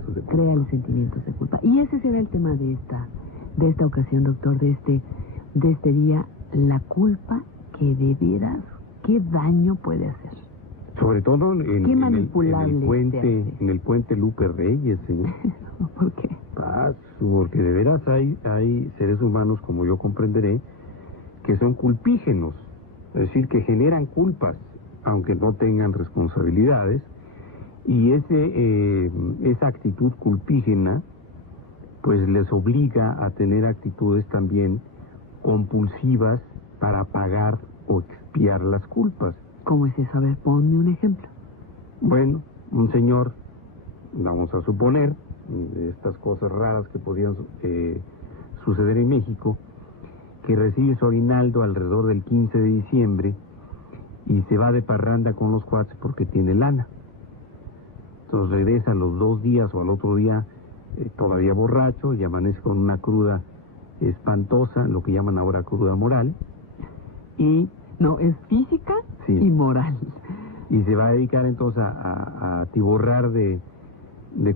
sentimientos de culpa. Crea los sentimientos de culpa. Y ese será el tema de esta ocasión, doctor, de este día, la culpa, que de veras, qué daño puede hacer. Sobre todo en el puente Lupe Reyes, señor. ¿Por qué? Porque de veras hay seres humanos, como yo comprenderé, que son culpígenos, es decir, que generan culpas, aunque no tengan responsabilidades, y esa actitud culpígena, pues les obliga a tener actitudes también compulsivas para pagar o expiar las culpas. ¿Cómo es eso? A ver, ponme un ejemplo. Bueno, un señor, vamos a suponer, estas cosas raras que podían suceder en México, que recibe su aguinaldo alrededor del 15 de diciembre y se va de parranda con los cuates porque tiene lana. Entonces regresa a los 2 días o al otro día todavía borracho y amanece con una cruda espantosa, lo que llaman ahora cruda moral. Y no, es física, sí, y moral. Y se va a dedicar entonces a atiborrar de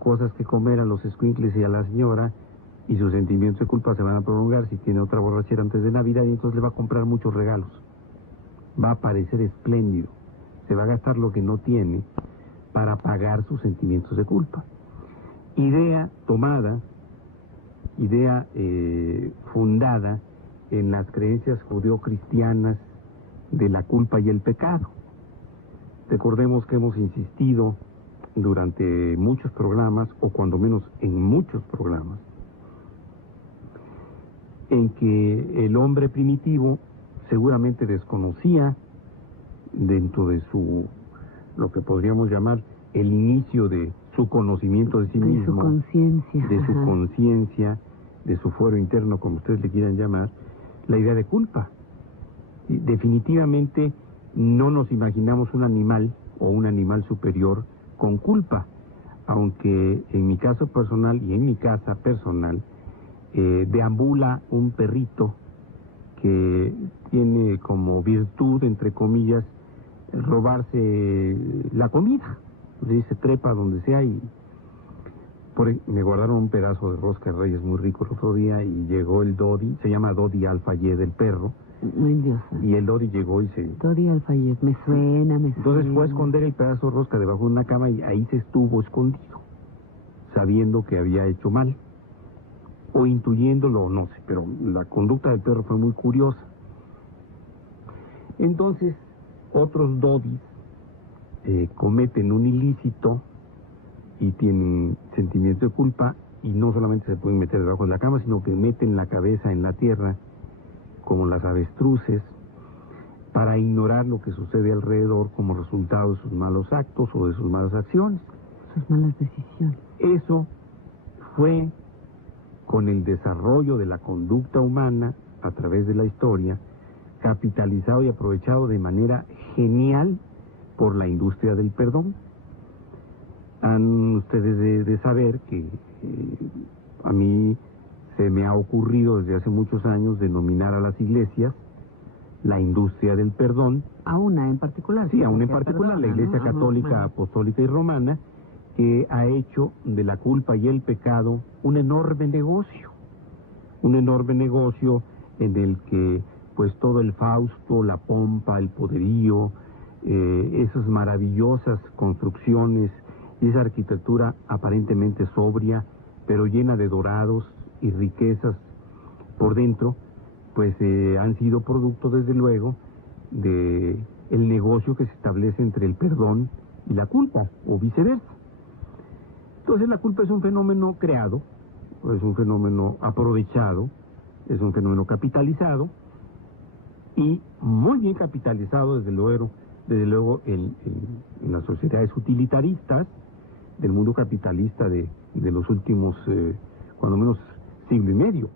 cosas que comer a los escuincles y a la señora, y sus sentimientos de culpa se van a prolongar si tiene otra borrachera antes de Navidad, y entonces le va a comprar muchos regalos. Va a parecer espléndido. Se va a gastar lo que no tiene para pagar sus sentimientos de culpa. Idea tomada, fundada en las creencias judeocristianas de la culpa y el pecado. Recordemos que hemos insistido durante muchos programas, o cuando menos en muchos programas, en que el hombre primitivo seguramente desconocía, dentro de lo que podríamos llamar el inicio de su conocimiento de sí mismo, de su conciencia, de su fuero interno, como ustedes le quieran llamar, la idea de culpa. Y definitivamente no nos imaginamos un animal o un animal superior con culpa, aunque en mi caso personal y en mi casa personal deambula un perrito que tiene como virtud, entre comillas, robarse la comida. Se trepa donde sea y me guardaron un pedazo de rosca de Reyes muy rico el otro día, y llegó el Dodi, se llama Dodi Alfayed del perro. Muy Dios. Y el Dodi llegó y Dodi Alfayed, me suena. Entonces fue a esconder el pedazo de rosca debajo de una cama, y ahí se estuvo escondido, sabiendo que había hecho mal, o intuyéndolo, no sé, pero la conducta del perro fue muy curiosa. Entonces, otros Dodis cometen un ilícito y tienen sentimiento de culpa, y no solamente se pueden meter debajo de la cama, sino que meten la cabeza en la tierra, como las avestruces, para ignorar lo que sucede alrededor como resultado de sus malos actos o de sus malas acciones. Sus malas decisiones. Eso fue, con el desarrollo de la conducta humana a través de la historia, capitalizado y aprovechado de manera genial por la industria del perdón. Han ustedes de saber que a mí se me ha ocurrido desde hace muchos años denominar a las iglesias la industria del perdón. A una en particular. Sí, a una en particular, la Iglesia Católica, Apostólica y Romana, que ha hecho de la culpa y el pecado un enorme negocio en el que pues todo el Fausto, la pompa, el poderío, esas maravillosas construcciones y esa arquitectura aparentemente sobria, pero llena de dorados y riquezas por dentro, pues han sido producto, desde luego, de el negocio que se establece entre el perdón y la culpa, o viceversa. Entonces la culpa es un fenómeno creado, es un fenómeno aprovechado, es un fenómeno capitalizado, y muy bien capitalizado, desde luego en las sociedades utilitaristas del mundo capitalista de los últimos, cuando menos, siglo y medio.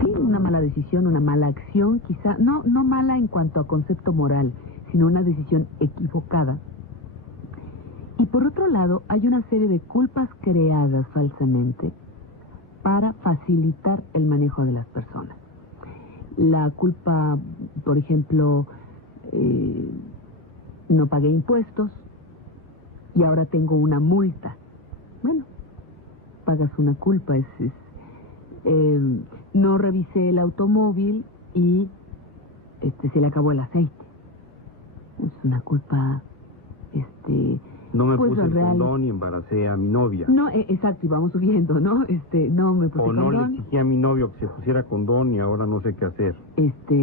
Sí, una mala decisión, una mala acción, quizá, no mala en cuanto a concepto moral, sino una decisión equivocada. Y por otro lado, hay una serie de culpas creadas falsamente para facilitar el manejo de las personas. La culpa, por ejemplo, no pagué impuestos y ahora tengo una multa. bueno, pagas una culpa, no revisé el automóvil y se le acabó el aceite. Es una culpa, No me pues, puse el real. condón y embaracé a mi novia. No, exacto, y vamos subiendo, ¿no? No me puse O no condón. le exigí a mi novio que se pusiera condón y ahora no sé qué hacer.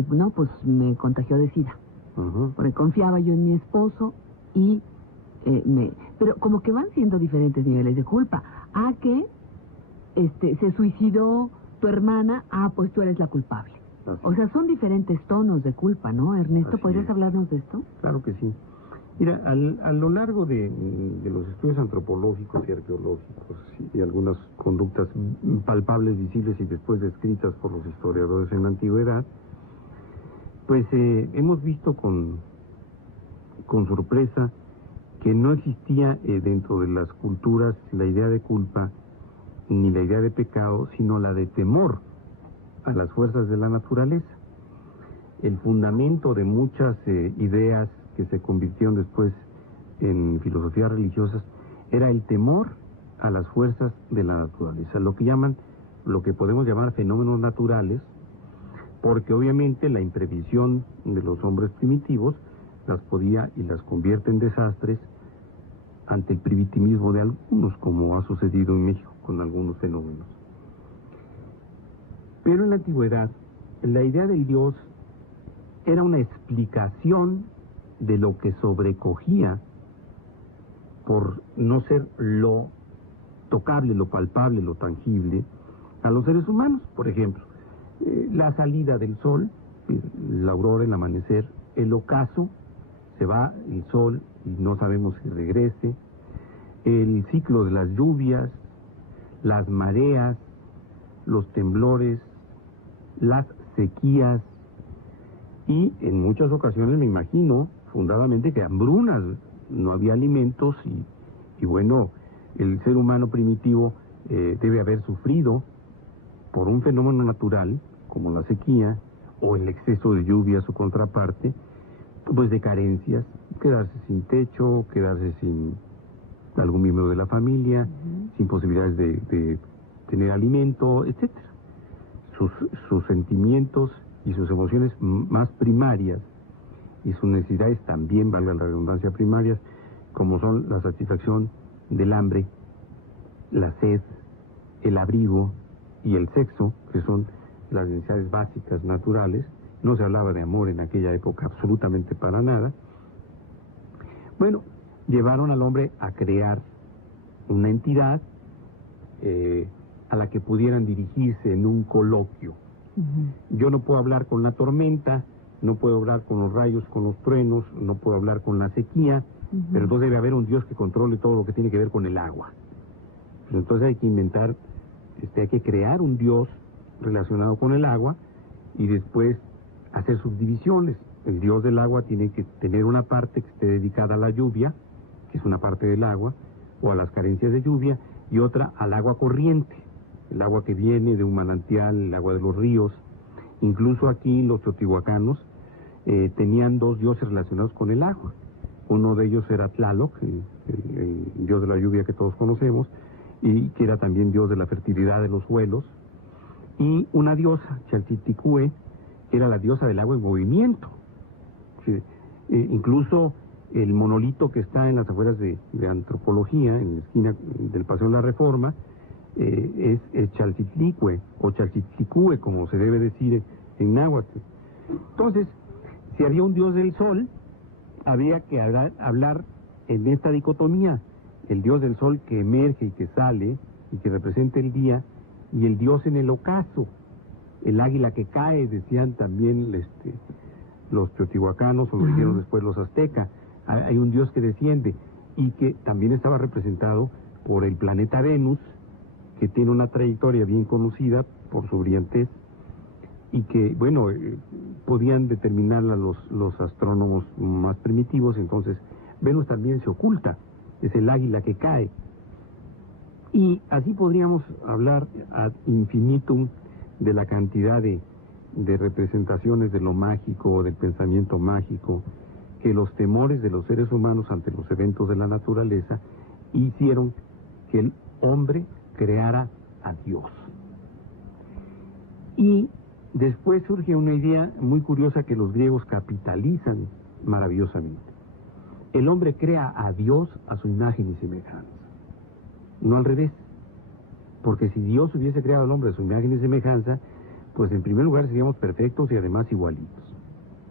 No, pues me contagió de SIDA. Ujú. Porque confiaba yo en mi esposo y pero como que van siendo diferentes niveles de culpa. A que se suicidó tu hermana, pues tú eres la culpable. Así. O sea, son diferentes tonos de culpa, ¿no, Ernesto? Así ¿Podrías es. hablarnos de esto? Claro que sí. Mira, a lo largo de los estudios antropológicos y arqueológicos y algunas conductas palpables, visibles y después descritas por los historiadores en la antigüedad, pues hemos visto con sorpresa que no existía dentro de las culturas la idea de culpa ni la idea de pecado, sino la de temor a las fuerzas de la naturaleza. El fundamento de muchas ideas que se convirtieron después en filosofías religiosas era el temor a las fuerzas de la naturaleza, lo que podemos llamar fenómenos naturales, porque obviamente la imprevisión de los hombres primitivos las podía y las convierte en desastres ante el primitivismo de algunos, como ha sucedido en México con algunos fenómenos. Pero en la antigüedad, la idea del Dios era una explicación de lo que sobrecogía por no ser lo tocable, lo palpable, lo tangible a los seres humanos. Por ejemplo, la salida del sol, la aurora, el amanecer, el ocaso, se va el sol y no sabemos si regrese, el ciclo de las lluvias, las mareas, los temblores, las sequías y en muchas ocasiones me imagino fundadamente que hambrunas, no había alimentos y bueno, el ser humano primitivo debe haber sufrido por un fenómeno natural como la sequía o el exceso de lluvia, su contraparte, pues de carencias, quedarse sin techo, quedarse sin algún miembro de la familia, sin posibilidades de tener alimento, etcétera. Sus sentimientos y sus emociones más primarias y sus necesidades también, valga la redundancia, primarias, como son la satisfacción del hambre, la sed, el abrigo y el sexo, que son las necesidades básicas naturales. No se hablaba de amor en aquella época absolutamente para nada. Bueno, llevaron al hombre a crear una entidad a la que pudieran dirigirse en un coloquio. Yo no puedo hablar con la tormenta, no puedo hablar con los rayos, con los truenos, no puedo hablar con la sequía, pero entonces debe haber un Dios que controle todo lo que tiene que ver con el agua. Pues entonces hay que inventar, hay que crear un Dios relacionado con el agua y después hacer subdivisiones. El Dios del agua tiene que tener una parte que esté dedicada a la lluvia, que es una parte del agua, o a las carencias de lluvia, y otra al agua corriente, el agua que viene de un manantial, el agua de los ríos. Incluso aquí los teotihuacanos tenían dos dioses relacionados con el agua. Uno de ellos era Tlaloc, el dios de la lluvia que todos conocemos, y que era también dios de la fertilidad de los suelos, y una diosa, Chalchitlicue, que era la diosa del agua en movimiento. Incluso el monolito que está en las afueras de Antropología, en la esquina del Paseo de la Reforma, es Chalchitlicue, o Chalchitlicue, como se debe decir en náhuatl. Entonces, si había un dios del sol, había que hablar en esta dicotomía, el dios del sol que emerge y que sale, y que representa el día, y el dios en el ocaso, el águila que cae, decían también los teotihuacanos, o lo dijeron después los aztecas. Hay un dios que desciende, y que también estaba representado por el planeta Venus, que tiene una trayectoria bien conocida por su brillantez, y que, bueno, podían determinarla los astrónomos más primitivos. Entonces Venus también se oculta, es el águila que cae. Y así podríamos hablar ad infinitum de la cantidad de representaciones de lo mágico o del pensamiento mágico, que los temores de los seres humanos ante los eventos de la naturaleza hicieron que hombre creara a Dios. Y después surge una idea muy curiosa que los griegos capitalizan maravillosamente. El hombre crea a Dios a su imagen y semejanza, no al revés. Porque si Dios hubiese creado al hombre a su imagen y semejanza, pues en primer lugar seríamos perfectos y además igualitos.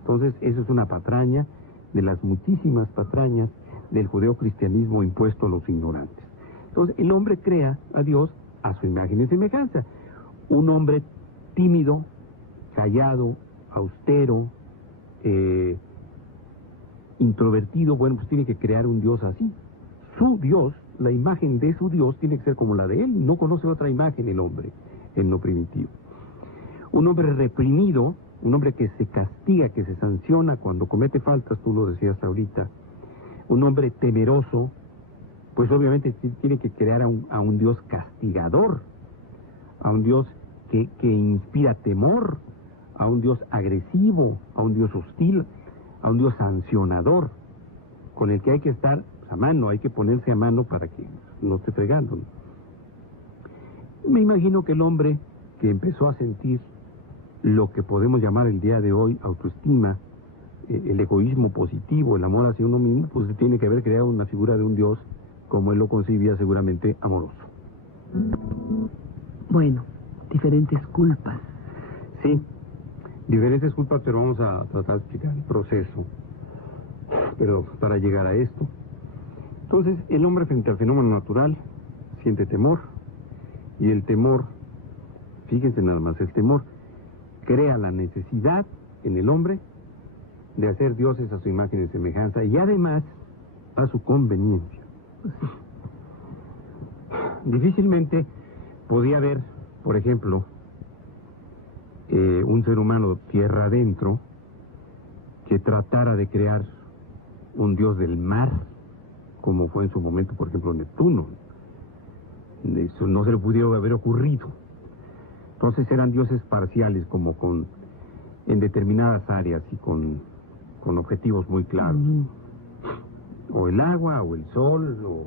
Entonces, eso es una patraña de las muchísimas patrañas del judeocristianismo impuesto a los ignorantes. Entonces, el hombre crea a Dios a su imagen y semejanza. Un hombre tímido, callado, austero, introvertido, bueno, pues tiene que crear un Dios así. Su Dios, la imagen de su Dios tiene que ser como la de él. No conoce otra imagen el hombre, en lo primitivo. Un hombre reprimido, un hombre que se castiga, que se sanciona cuando comete faltas, tú lo decías ahorita. Un hombre temeroso, pues obviamente tiene que crear a un Dios castigador, a un Dios que inspira temor, a un Dios agresivo, a un Dios hostil, a un Dios sancionador, con el que hay que estar a mano, hay que ponerse a mano para que no esté fregando, ¿no? Me imagino que el hombre que empezó a sentir lo que podemos llamar el día de hoy autoestima, el egoísmo positivo, el amor hacia uno mismo, pues tiene que haber creado una figura de un Dios como él lo concibía, seguramente amoroso. Bueno, diferentes culpas. Sí, diferentes culpas, pero vamos a tratar de explicar el proceso, pero para llegar a esto. Entonces, el hombre frente al fenómeno natural siente temor, y el temor, fíjense nada más, el temor crea la necesidad en el hombre de hacer dioses a su imagen y semejanza, y además a su conveniencia. Difícilmente podía haber, por ejemplo, un ser humano tierra adentro que tratara de crear un dios del mar, como fue en su momento, por ejemplo, Neptuno. Eso no se le pudo haber ocurrido. Entonces eran dioses parciales, como en determinadas áreas y con objetivos muy claros. O el agua, o el sol, o...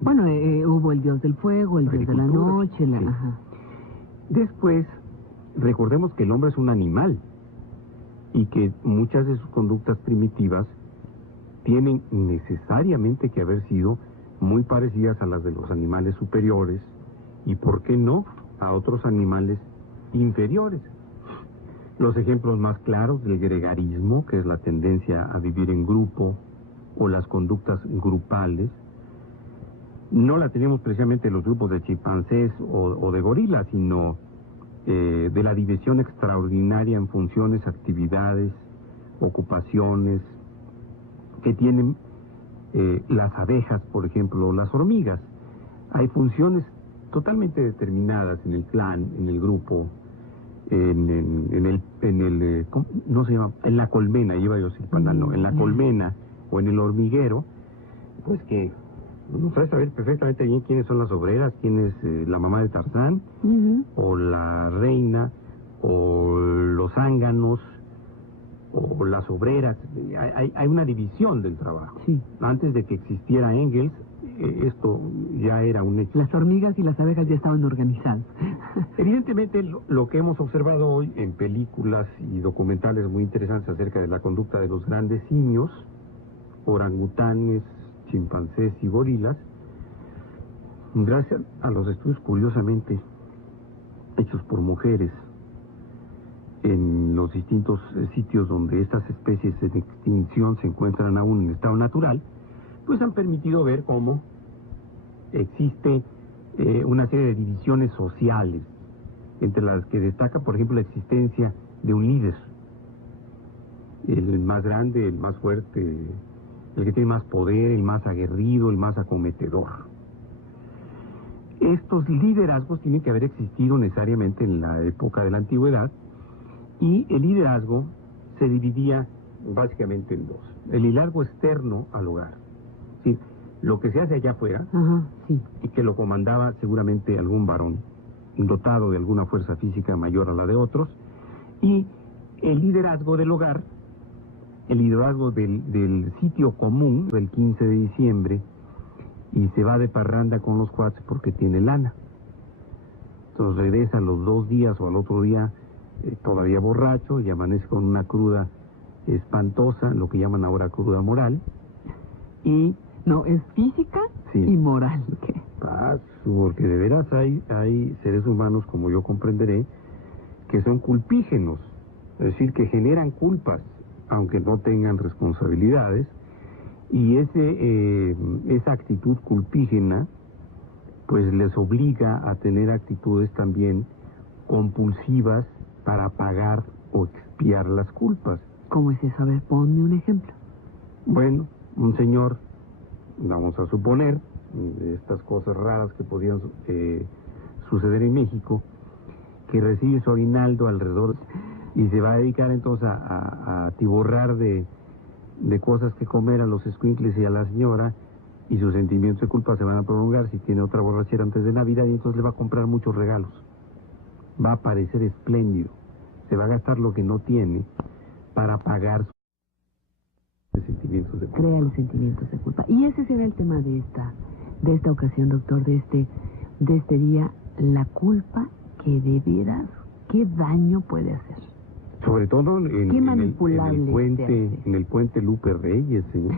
Bueno, hubo el dios del fuego, el dios de la noche, sí. Ajá. Después, recordemos que el hombre es un animal y que muchas de sus conductas primitivas tienen necesariamente que haber sido muy parecidas a las de los animales superiores y, ¿por qué no?, a otros animales inferiores. Los ejemplos más claros del gregarismo, que es la tendencia a vivir en grupo, o las conductas grupales, no la tenemos precisamente en los grupos de chimpancés o de gorilas, sino de la división extraordinaria en funciones, actividades, ocupaciones que tienen las abejas, por ejemplo, o las hormigas. Hay funciones totalmente determinadas en el clan, en el grupo, ¿no se llama? En la colmena, iba yo a decir panal, no, en la colmena o en el hormiguero, pues que no sabes saber perfectamente bien quiénes son las obreras, quién es la mamá de Tarzán, o la reina, o los zánganos, o las obreras. Hay una división del trabajo. Sí. Antes de que existiera Engels, esto ya era un hecho. Las hormigas y las abejas ya estaban organizadas. Evidentemente, lo que hemos observado hoy en películas y documentales muy interesantes acerca de la conducta de los grandes simios, orangutanes, chimpancés y gorilas, gracias a los estudios curiosamente hechos por mujeres en los distintos sitios donde estas especies en extinción se encuentran aún en estado natural, pues han permitido ver cómo existe una serie de divisiones sociales, entre las que destaca, por ejemplo, la existencia de un líder, el más grande, el más fuerte, el que tiene más poder, el más aguerrido, el más acometedor. Estos liderazgos tienen que haber existido necesariamente en la época de la antigüedad, y el liderazgo se dividía básicamente en dos. El liderazgo externo al hogar, es decir, lo que se hace allá afuera, sí, y que lo comandaba seguramente algún varón dotado de alguna fuerza física mayor a la de otros, y el liderazgo del hogar, el liderazgo del sitio común, del 15 de diciembre, y se va de parranda con los cuates porque tiene lana. Entonces regresa a los 2 días o al otro día todavía borracho y amanece con una cruda espantosa, lo que llaman ahora cruda moral. Y no, es física sí, y moral. ¿Qué? Porque de veras hay seres humanos, como yo comprenderé, que son culpígenos, es decir, que generan culpas, aunque no tengan responsabilidades, y esa actitud culpígena pues les obliga a tener actitudes también compulsivas para pagar o expiar las culpas. ¿Cómo es eso? A ver, ponme un ejemplo. Bueno, un señor, vamos a suponer, estas cosas raras que podían suceder en México, que recibe su aguinaldo alrededor y se va a dedicar entonces a atiborrar de cosas que comer a los escuincles y a la señora, y sus sentimientos de culpa se van a prolongar si tiene otra borrachera antes de Navidad, y entonces le va a comprar muchos regalos. Va a parecer espléndido. Se va a gastar lo que no tiene para pagar sus sentimientos de culpa. Créale sentimientos de culpa. Y ese será el tema de esta ocasión, doctor, de este día, la culpa, que de veras, qué daño puede hacer. Sobre todo en el puente Lupe Reyes, señor.